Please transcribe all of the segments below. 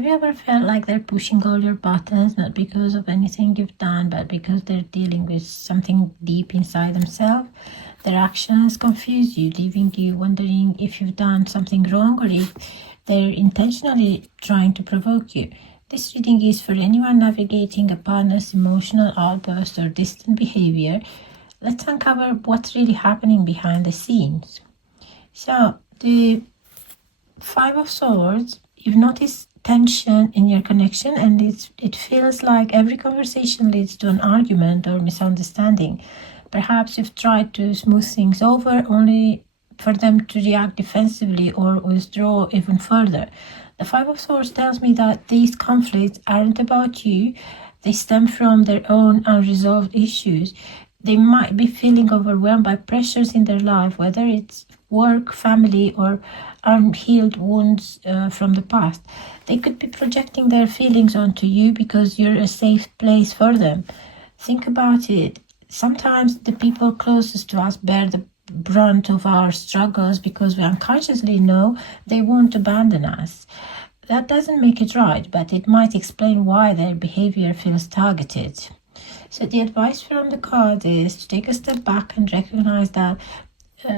Have you ever felt like they're pushing all your buttons, not because of anything you've done, but because they're dealing with something deep inside themselves? Their actions confuse you, leaving you wondering if you've done something wrong or if they're intentionally trying to provoke you. This reading is for anyone navigating a partner's emotional outburst or distant behavior. Let's uncover what's really happening behind the scenes. So, the Five of Swords, you've noticed tension in your connection, and it feels like every conversation leads to an argument or misunderstanding. Perhaps you've tried to smooth things over only for them to react defensively or withdraw even further. The Five of Swords tells me that these conflicts aren't about you. They stem from their own unresolved issues. They might be feeling overwhelmed by pressures in their life, whether it's work, family, or unhealed wounds from the past. They could be projecting their feelings onto you because you're a safe place for them. Think about it. Sometimes the people closest to us bear the brunt of our struggles because we unconsciously know they won't abandon us. That doesn't make it right, but it might explain why their behavior feels targeted. So the advice from the card is to take a step back and recognize that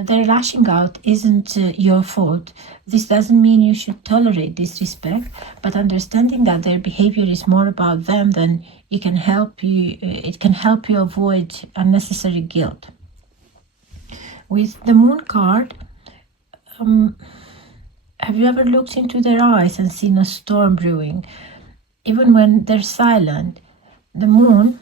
their lashing out isn't your fault. This doesn't mean you should tolerate disrespect, but understanding that their behavior is more about them than it can help you avoid unnecessary guilt. With the Moon card, have you ever looked into their eyes and seen a storm brewing? Even when they're silent, the Moon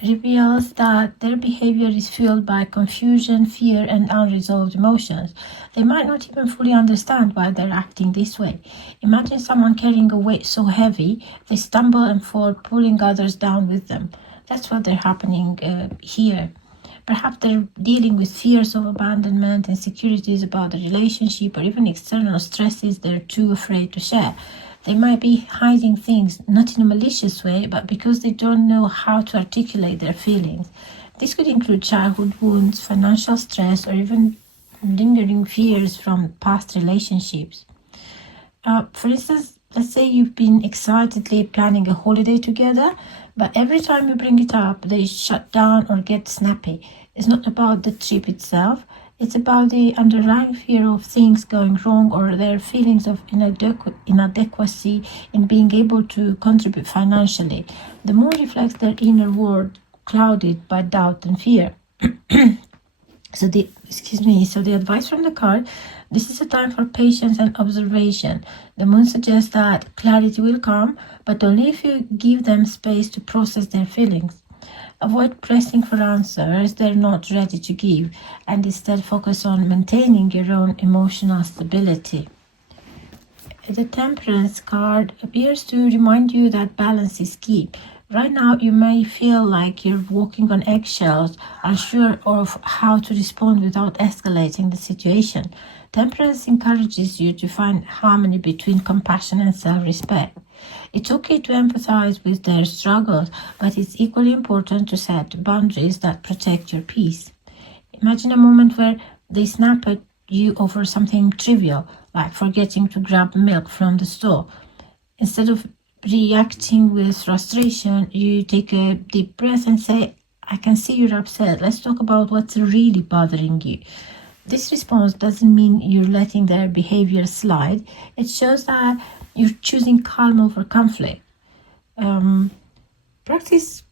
reveals that their behavior is fueled by confusion, fear, and unresolved emotions. They might not even fully understand why they're acting this way. Imagine someone carrying a weight so heavy they stumble and fall, pulling others down with them. That's what they're happening here. Perhaps they're dealing with fears of abandonment, insecurities about the relationship, or even external stresses they're too afraid to share. They might be hiding things, not in a malicious way, but because they don't know how to articulate their feelings. This could include childhood wounds, financial stress, or even lingering fears from past relationships. For instance, let's say you've been excitedly planning a holiday together, but every time you bring it up, they shut down or get snappy. It's not about the trip itself. It's about the underlying fear of things going wrong or their feelings of inadequacy in being able to contribute financially. The Moon reflects their inner world, clouded by doubt and fear. So the advice from the card, this is a time for patience and observation. The Moon suggests that clarity will come, but only if you give them space to process their feelings. Avoid pressing for answers they're not ready to give, and instead focus on maintaining your own emotional stability. The Temperance card appears to remind you that balance is key. Right now, you may feel like you're walking on eggshells, unsure of how to respond without escalating the situation. Temperance encourages you to find harmony between compassion and self-respect. It's okay to empathize with their struggles, but it's equally important to set boundaries that protect your peace. Imagine a moment where they snap at you over something trivial, like forgetting to grab milk from the store. Instead of reacting with frustration, you take a deep breath and say, I can see you're upset. Let's talk about what's really bothering you. This response doesn't mean you're letting their behavior slide. It shows that you're choosing calm over conflict. Practice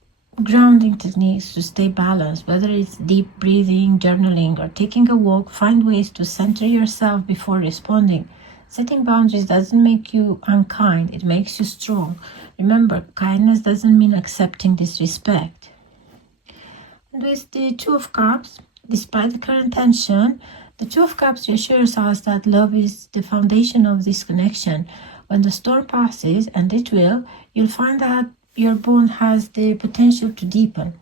grounding techniques to stay balanced, whether it's deep breathing, journaling, or taking a walk. Find ways to center yourself before responding. Setting boundaries doesn't make you unkind, it makes you strong. Remember, kindness doesn't mean accepting disrespect. And with the Two of Cups, despite the current tension, the Two of Cups reassures us that love is the foundation of this connection. When the storm passes, and it will, you'll find that your bond has the potential to deepen.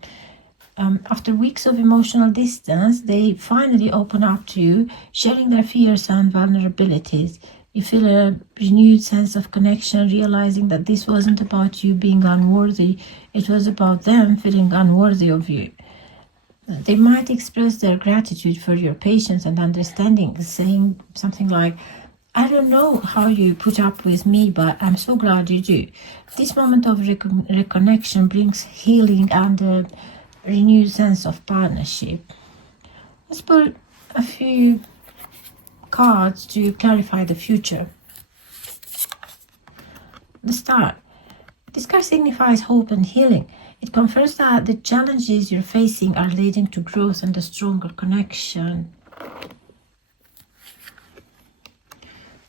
After weeks of emotional distance, they finally open up to you, sharing their fears and vulnerabilities. You feel a renewed sense of connection, realizing that this wasn't about you being unworthy, it was about them feeling unworthy of you. They might express their gratitude for your patience and understanding, saying something like, I don't know how you put up with me, but I'm so glad you do. This moment of reconnection brings healing and a renewed sense of partnership. Let's pull a few cards to clarify the future. The Star. This card signifies hope and healing. It confirms that the challenges you're facing are leading to growth and a stronger connection.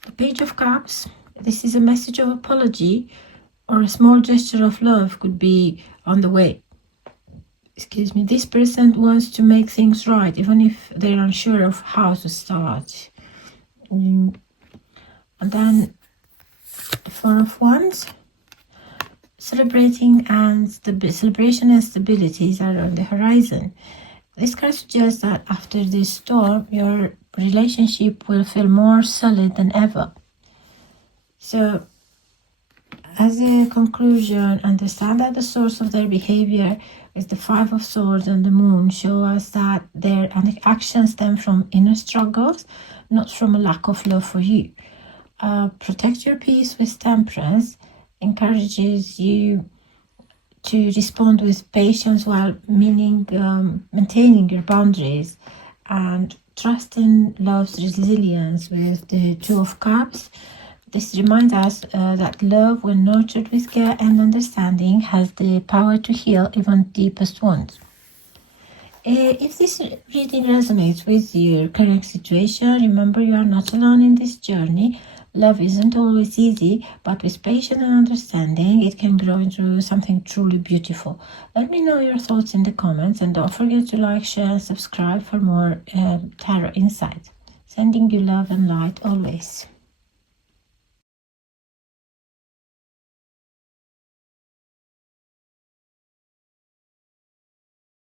The Page of Cups. This is a message of apology or a small gesture of love could be on the way. Excuse me. This person wants to make things right, even if they're unsure of how to start. And then the Four of Wands. Celebration and stabilities are on the horizon. This card suggests that after this storm, your relationship will feel more solid than ever. So, as a conclusion, understand that the source of their behavior is the Five of Swords and the Moon. Show us that their actions stem from inner struggles, not from a lack of love for you. Protect your peace with Temperance. Encourages you to respond with patience while maintaining your boundaries, and trust in love's resilience with the Two of Cups. This reminds us that love, when nurtured with care and understanding, has the power to heal even deepest wounds. If this reading resonates with your current situation, remember you are not alone in this journey. Love isn't always easy, but with patience and understanding, it can grow into something truly beautiful. Let me know your thoughts in the comments, and don't forget to like, share, and subscribe for more tarot insights. Sending you love and light always.